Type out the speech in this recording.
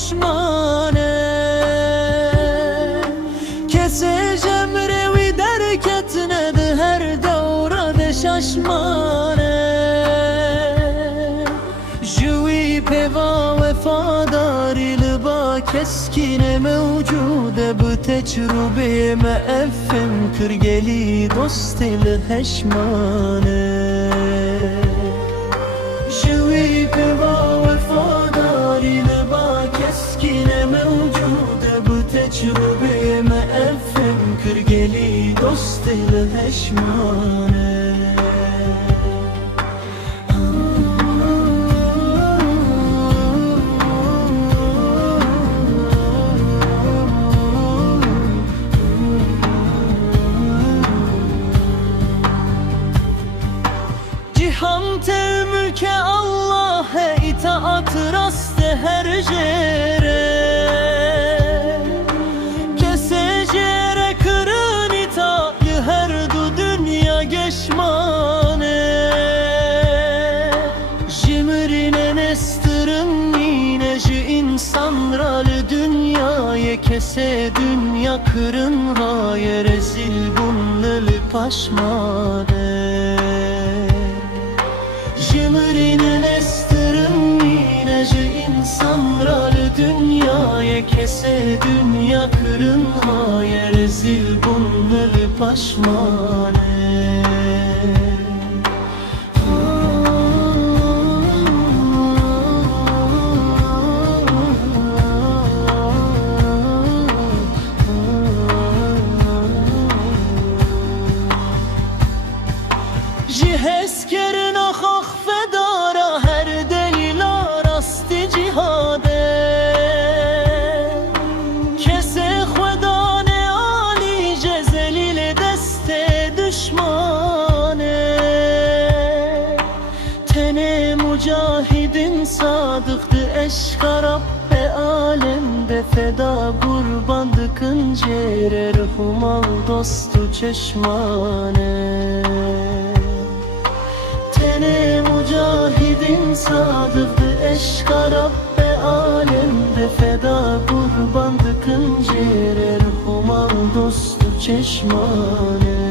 پشمانه کسی جمره وی درکت نده هر دوره ششمانه جوی پیوا وفاداری لبا کسکین موجوده bu tecrübe مأفم کرگلی دوستی لهشمانه جوی پیوا وفاداری keskine mevcude bu tecrübe meeffem kırgeli dost ile peşmane Cihan te mülke Allah'a itaat rastı her jere Kesecere kırın itaatı her du dünya geçmane Jimrine nestırın yineci insanralı dünyaya Kese dünya kırın haye rezil bunlılı paşmane Jimrine nestırın yineci insanralı dünyaya Kese dünya kırın haye rezil bunlılı paşmane Jiheskerin ahak fedara her deyla rasti cihade Kese khvedane ali cezelil deste düşmane Tene mücahidin sadıktı eşka Rabbe alemde feda kurbandı kıncere Ruhumal dostu çeşmane Tene mücahidin sadıktı eşka Rabbe alemde feda kurbandı kıncere Ruhumal dostu çeşmane